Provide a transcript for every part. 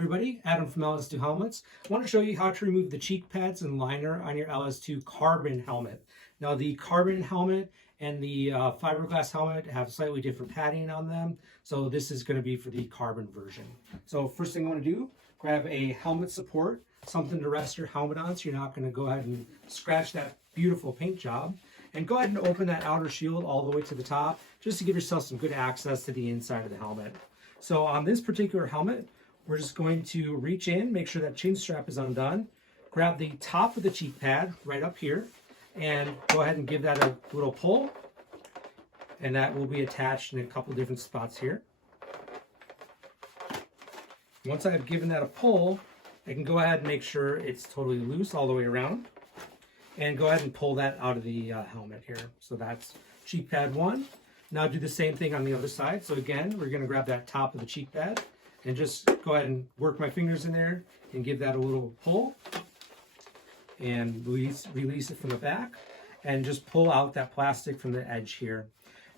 everybody, Adam from LS2 Helmets. I want to show you how to remove the cheek pads and liner on your LS2 Carbon Helmet. Now the Carbon Helmet and the fiberglass helmet have slightly different padding on them, so this is going to be for the carbon version. So first thing I want to do, grab a helmet support, something to rest your helmet on so you're not going to go ahead and scratch that beautiful paint job. And go ahead and open that outer shield all the way to the top, just to give yourself some good access to the inside of the helmet. So on this particular helmet, we're just going to reach in, make sure that chin strap is undone, grab the top of the cheek pad right up here, and go ahead and give that a little pull. And that will be attached in a couple different spots here. Once I've given that a pull, I can go ahead and make sure it's totally loose all the way around. And go ahead and pull that out of the helmet here. So that's cheek pad one. Now do the same thing on the other side. So again, we're going to grab that top of the cheek pad and just go ahead and work my fingers in there and give that a little pull. And release it from the back and just pull out that plastic from the edge here.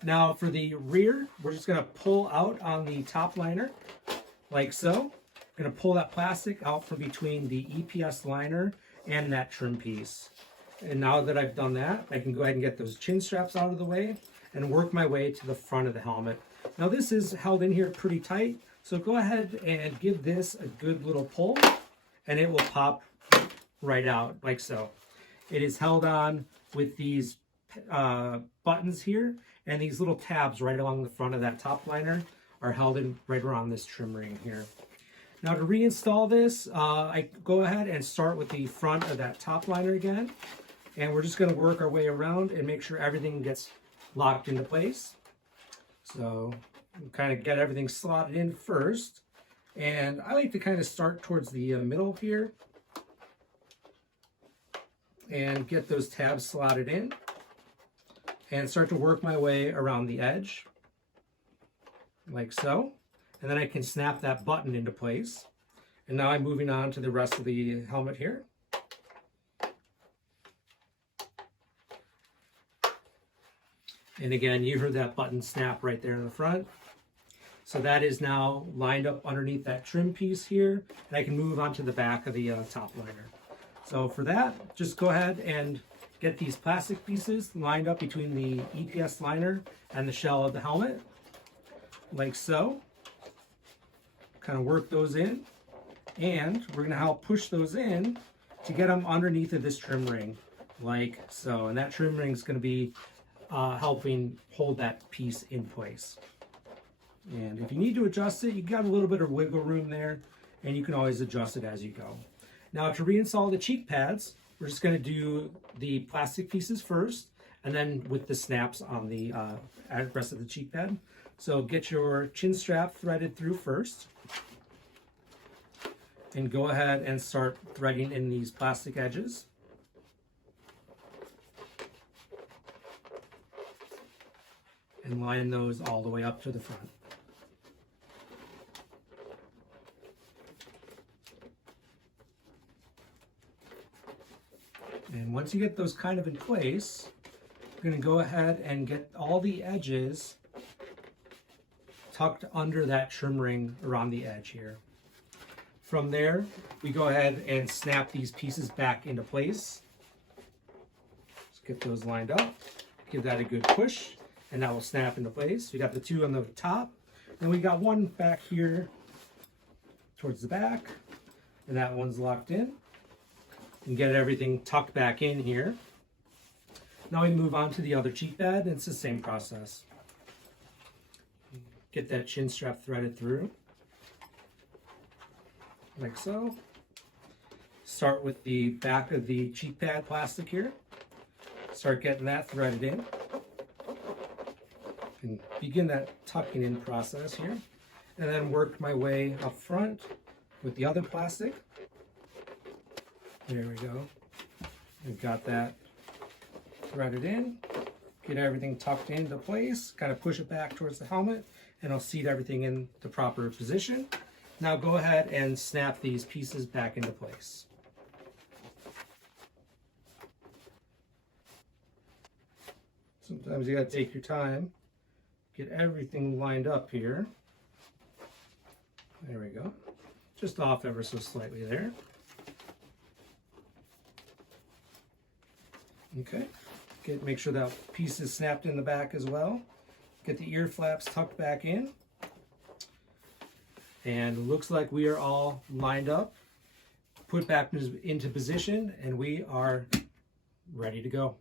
Now for the rear, we're just going to pull out on the top liner like so. Going to pull that plastic out from between the EPS liner and that trim piece. And now that I've done that, I can go ahead and get those chin straps out of the way and work my way to the front of the helmet. Now this is held in here pretty tight, so go ahead and give this a good little pull and it will pop right out like so. It is held on with these buttons here, and these little tabs right along the front of that top liner are held in right around this trim ring here. Now to reinstall this, I go ahead and start with the front of that top liner again. And we're just going to work our way around and make sure everything gets locked into place. So kind of get everything slotted in first. And I like to kind of start towards the middle here and get those tabs slotted in and start to work my way around the edge like so. And then I can snap that button into place. And now I'm moving on to the rest of the helmet here. And again, you heard that button snap right there in the front. So that is now lined up underneath that trim piece here. And I can move on to the back of the top liner. So for that, just go ahead and get these plastic pieces lined up between the EPS liner and the shell of the helmet, like so. Kind of work those in. And we're going to help push those in to get them underneath of this trim ring, like so. And that trim ring is going to be helping hold that piece in place. And if you need to adjust it, you got a little bit of wiggle room there, and you can always adjust it as you go. Now to reinstall the cheek pads, we're just going to do the plastic pieces first, and then with the snaps on the rest of the cheek pad. So get your chin strap threaded through first, and go ahead and start threading in these plastic edges. And line those all the way up to the front. And once you get those kind of in place, you're going to go ahead and get all the edges tucked under that trim ring around the edge here. From there, we go ahead and snap these pieces back into place. Let's get those lined up. Give that a good push. And that will snap into place. We got the two on the top, and we got one back here towards the back, and that one's locked in. And get everything tucked back in here. Now we move on to the other cheek pad, and it's the same process. Get that chin strap threaded through, like so. Start with the back of the cheek pad plastic here. Start getting that threaded in. And begin that tucking in process here, and then work my way up front with the other plastic. There we go. We've got that threaded in. Get everything tucked into place, kind of push it back towards the helmet, and I'll seat everything in the proper position. Now go ahead and snap these pieces back into place. Sometimes you gotta take your time. Get everything lined up here. There we go. just off ever so slightly there. Okay, make sure that piece is snapped in the back as well. Get the ear flaps tucked back in. And looks like we are all lined up, put back into position, and we are ready to go.